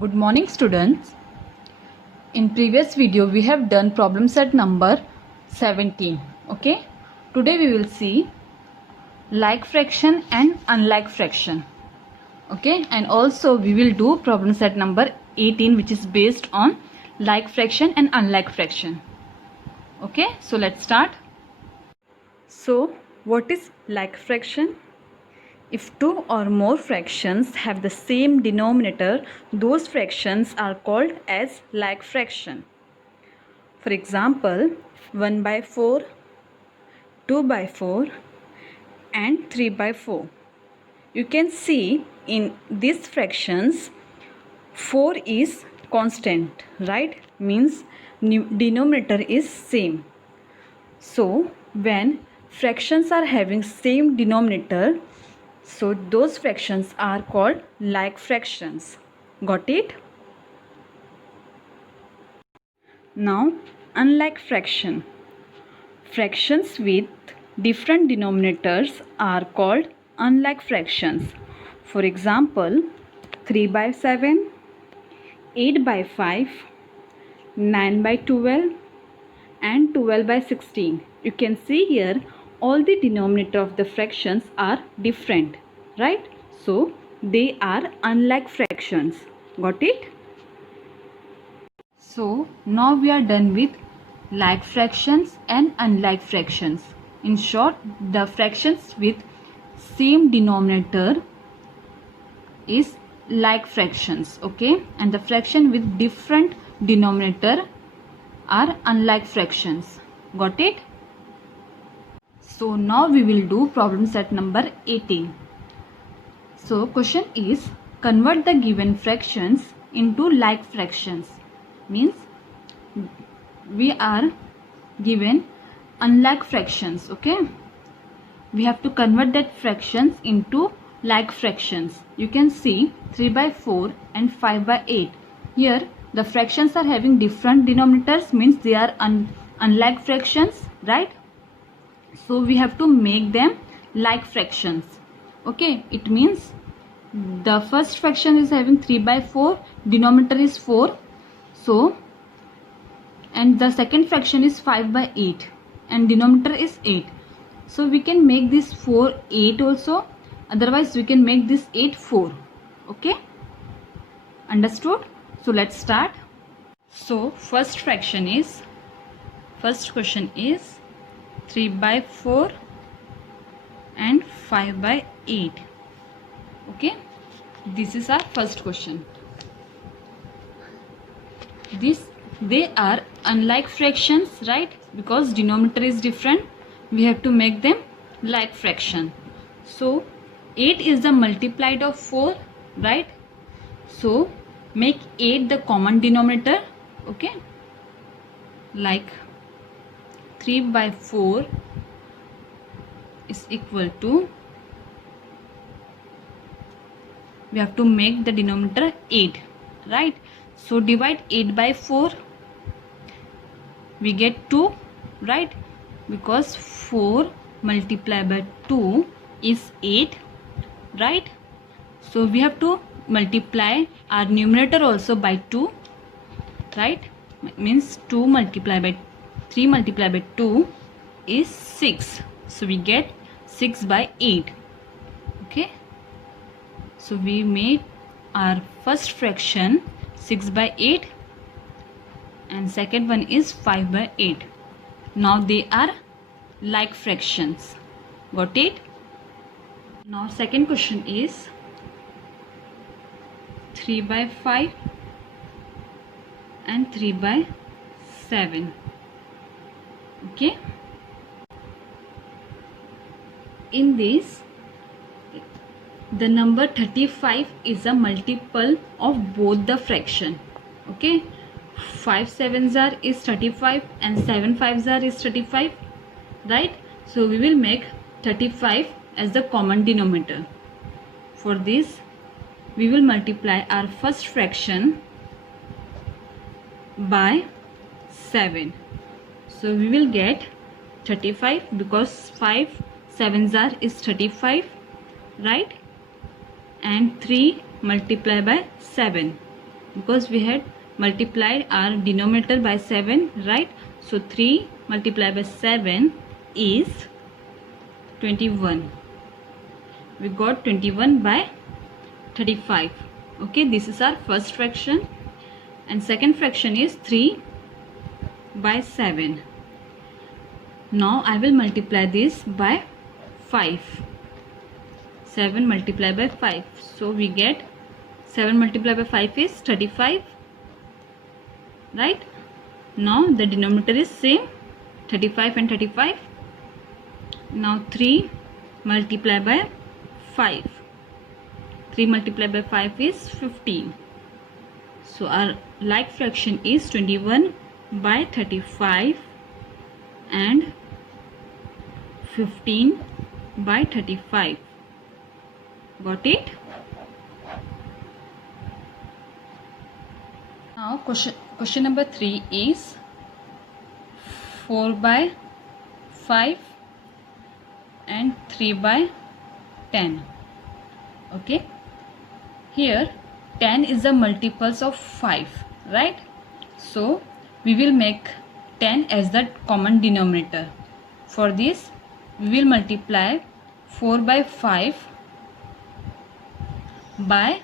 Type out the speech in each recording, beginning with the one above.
Good morning students. In previous video we have done problem set number 17. Okay. Today we will see like fraction and unlike fraction. Okay. And also we will do problem set number 18 which is based on like fraction and unlike fraction. Okay. So let's start. So what is like fraction? If two or more fractions have the same denominator, those fractions are called as like fraction. For example, 1 by 4, 2 by 4 and 3 by 4. You can see in these fractions 4 is constant, right? Means denominator is same. So when fractions are having same denominator, so those fractions are called like fractions. Got it? Now, unlike fraction. Fractions with different denominators are called unlike fractions. For example, 3 by 7, 8 by 5, 9 by 12 and 12 by 16. You can see here all the denominator of the fractions are different, right? So they are unlike fractions. Got it? So now we are done with like fractions and unlike fractions. In short, the fractions with same denominator is like fractions, okay? And the fraction with different denominator are unlike fractions. Got it? So now we will do problem set number 18. So question is, convert the given fractions into like fractions. Means we are given unlike fractions, okay? We have to convert that fractions into like fractions. You can see 3 by 4 and 5 by 8. Here the fractions are having different denominators, means they are unlike fractions, right? So we have to make them like fractions. Okay, it means the first fraction is having 3 by 4, denominator is 4. So, and the second fraction is 5 by 8 and denominator is 8. So we can make this 4 8 also, otherwise we can make this 8 4. Okay, understood? So let's start. So first question is, first question is 3 by 4 and 5 by 8. Okay, this is our first question. They are unlike fractions, right? Because denominator is different, we have to make them like fraction. So 8 is the multiplied of 4, right? So make 8 the common denominator, okay? Like 3 by 4 is equal to, we have to make the denominator 8, right? So divide 8 by 4, we get 2, right? Because 4 multiplied by 2 is 8, right? So we have to multiply our numerator also by 2, right? Means 2 multiplied by 3 multiplied by 2 is 6. So we get 6 by 8. Okay. So we made our first fraction 6 by 8 and second one is 5 by 8. Now they are like fractions. Got it? Now second question is 3 by 5 and 3 by 7. Okay. In this, the number 35 is a multiple of both the fraction. Okay, 5 sevens are is 35 and 7 fives are is 35, right? So we will make 35 as the common denominator. For this we will multiply our first fraction by 7. So we will get 35 because 5 sevens are is 35, right? And 3 multiplied by 7 because we had multiplied our denominator by 7, right? So 3 multiplied by 7 is 21. We got 21 by 35. Okay, this is our first fraction, and second fraction is 3 by 7. Now I will multiply this by 5. 7 multiplied by 5. So we get 7 multiplied by 5 is 35. Right? Now the denominator is same, 35 and 35. Now 3 multiplied by 5. 3 multiplied by 5 is 15. So our like fraction is 21 by 35 and 15 by 35. Got it? Now question number 3 is 4 by 5 and 3 by 10. Okay, here 10 is the multiples of 5, right? So we will make 10 as the common denominator. For this we will multiply 4 by 5 by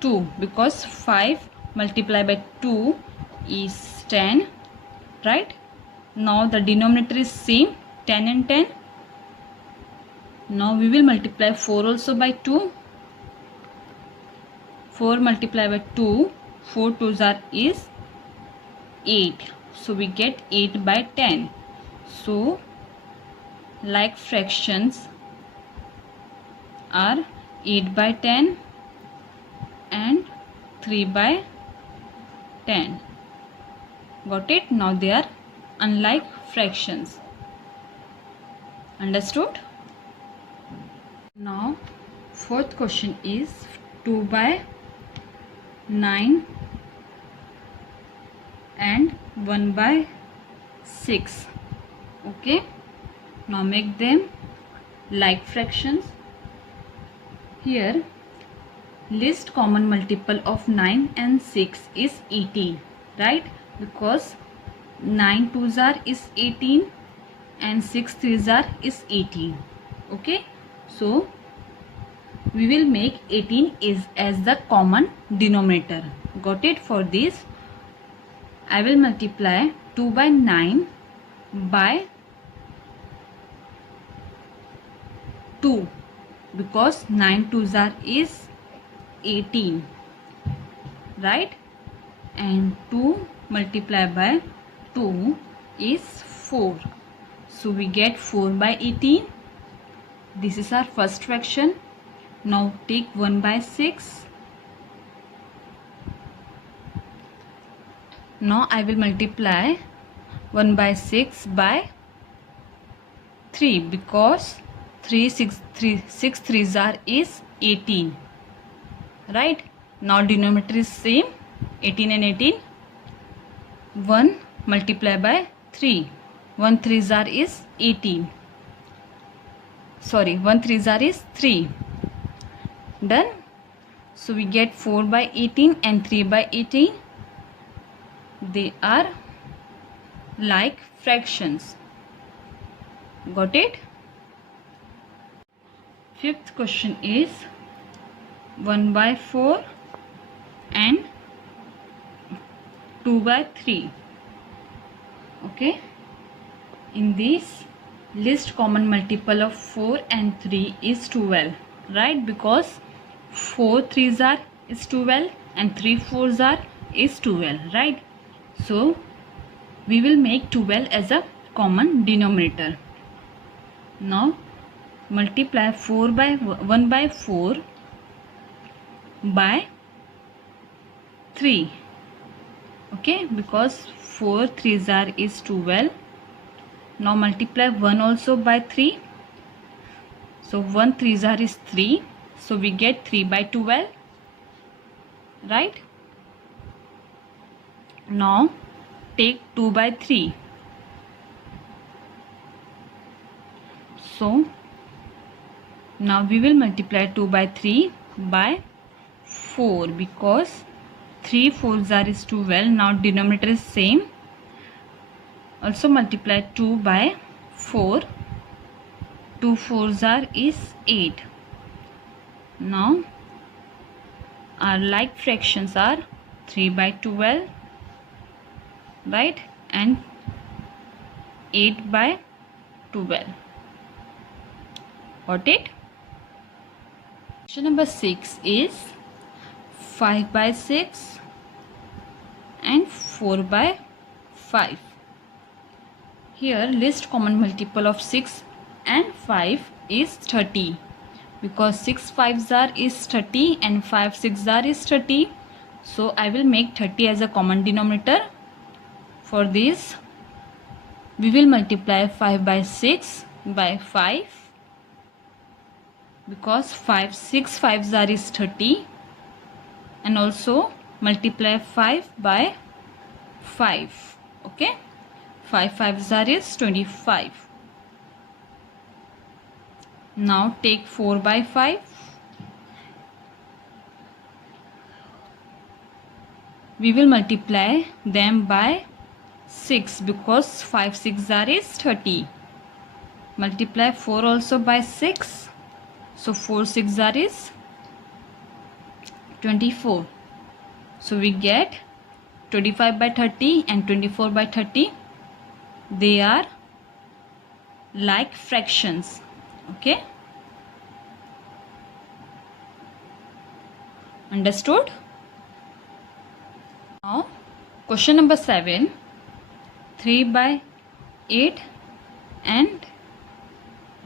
2, because 5 multiplied by 2 is 10, right? Now the denominator is same, 10 and 10. Now we will multiply 4 also by 2. 4 multiplied by 2, 4 2s are is 8. So we get 8 by 10. So like fractions are 8 by 10 and 3 by 10. Got it? Now they are unlike fractions. Understood? Now fourth question is 2 by 9 and 1 by 6. Okay, now make them like fractions. Here least common multiple of 9 and 6 is 18, right? Because 9 2s are is 18 and 6 3s are is 18. Okay, so we will make 18 is as the common denominator. Got it? For this I will multiply 2 by 9 by 2, because 9 2s are is 18, right? And 2 multiplied by 2 is 4. So we get 4 by 18. This is our first fraction. Now take 1 by 6. Now I will multiply 1 by 6 by 3, because 6 3s are is 18, right? Now denominator is same, 18 and 18. 1 multiplied by 3, 1 3s are is 18. Sorry, 1 3s are is 3. Done. So we get 4 by 18 and 3 by 18. They are like fractions. Got it? Fifth question is 1 by 4 and 2 by 3. Okay, in this least common multiple of 4 and 3 is 12, right? Because 4 3s are is 12 and 3 4s are is 12, right? So we will make 12 as a common denominator. Now multiply 4 by 1 by 4 by 3. Okay, because 4 3s are is 12. Now multiply 1 also by 3. So 1 3s are is 3. So we get 3 by 12, right? Now take 2 by 3. So now we will multiply 2 by 3 by 4, because 3 4s are is 12. Now denominator is same. Also multiply 2 by 4. 2 4s are is 8. Now our like fractions are 3 by 12, right, and 8 by 12. Got it? Question number 6 is 5 by 6 and 4 by 5. Here list common multiple of 6 and 5 is 30, because 6 5s are is 30 and 5 6s are is 30. So I will make 30 as a common denominator. For this we will multiply 5 by 6 by 5, because 6 5s are is 30, and also multiply 5 by 5. Okay, 5 5s are is 25. Now take 4 by 5. We will multiply them by 6, because 5 6 are is 30. Multiply 4 also by 6. So 4 6 are is 24. So we get 25 by 30 and 24 by 30. They are like fractions. Okay, understood? Now question number 7, 3 by 8 and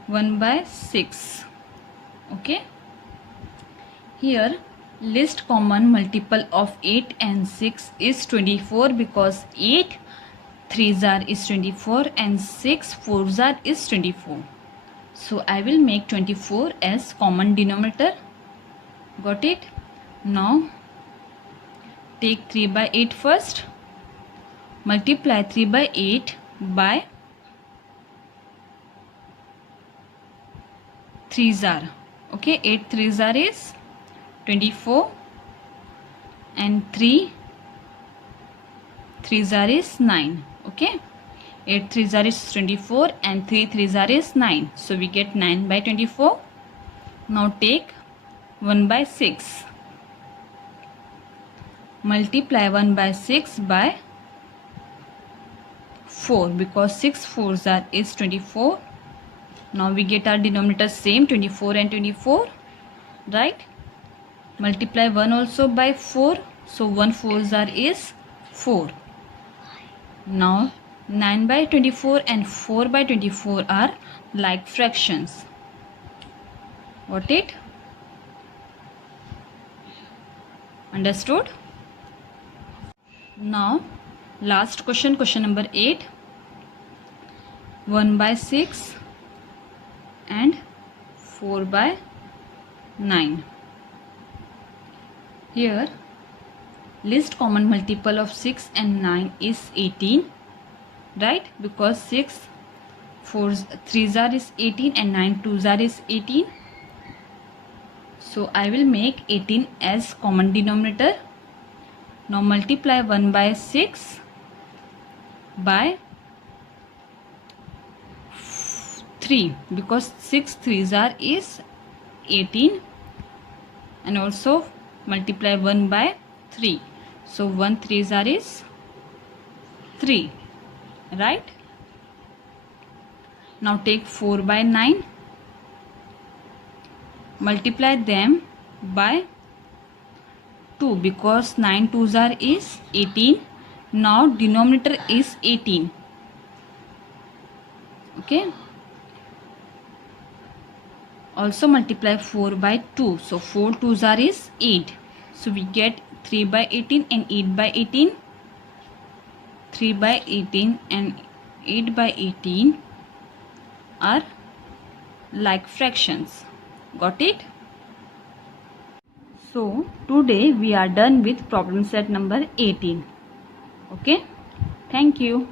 1 by 6. Okay, here list common multiple of 8 and 6 is 24, because 8 3s are is 24 and 6 4s are is 24. So I will make 24 as common denominator. Got it? Now take 3 by 8 first. Multiply 3 by 8 by 3s are. Okay, 8 3s are is 24 and 3 3s are is 9. Okay, 8 3s are is 24 and 3 3s are is 9. So we get 9 by 24. Now take 1 by 6. Multiply 1 by 6 by 4, because 6 4s are is 24. Now we get our denominator same, 24 and 24, right? Multiply 1 also by 4. So 1 4s are is 4. Now 9 by 24 and 4 by 24 are like fractions. Got it? Understood? Now last question, question number 8, 1 by 6 and 4 by 9. Here list common multiple of 6 and 9 is 18, right, because 6 4s 3s are is 18 and 9 2s are is 18. So I will make 18 as common denominator. Now multiply 1 by 6 by 3, because 6 3s are is 18, and also multiply 1 by 3. So 1 3s are is 3, right? Now take 4 by 9. Multiply them by 2, because 9 2s are is 18. Now denominator is 18. Okay, also multiply 4 by 2. So 4 2s are is 8. So we get 3 by 18 and 8 by 18. 3 by 18 and 8 by 18 are like fractions. Got it? So today we are done with problem set number 18. Okay, thank you.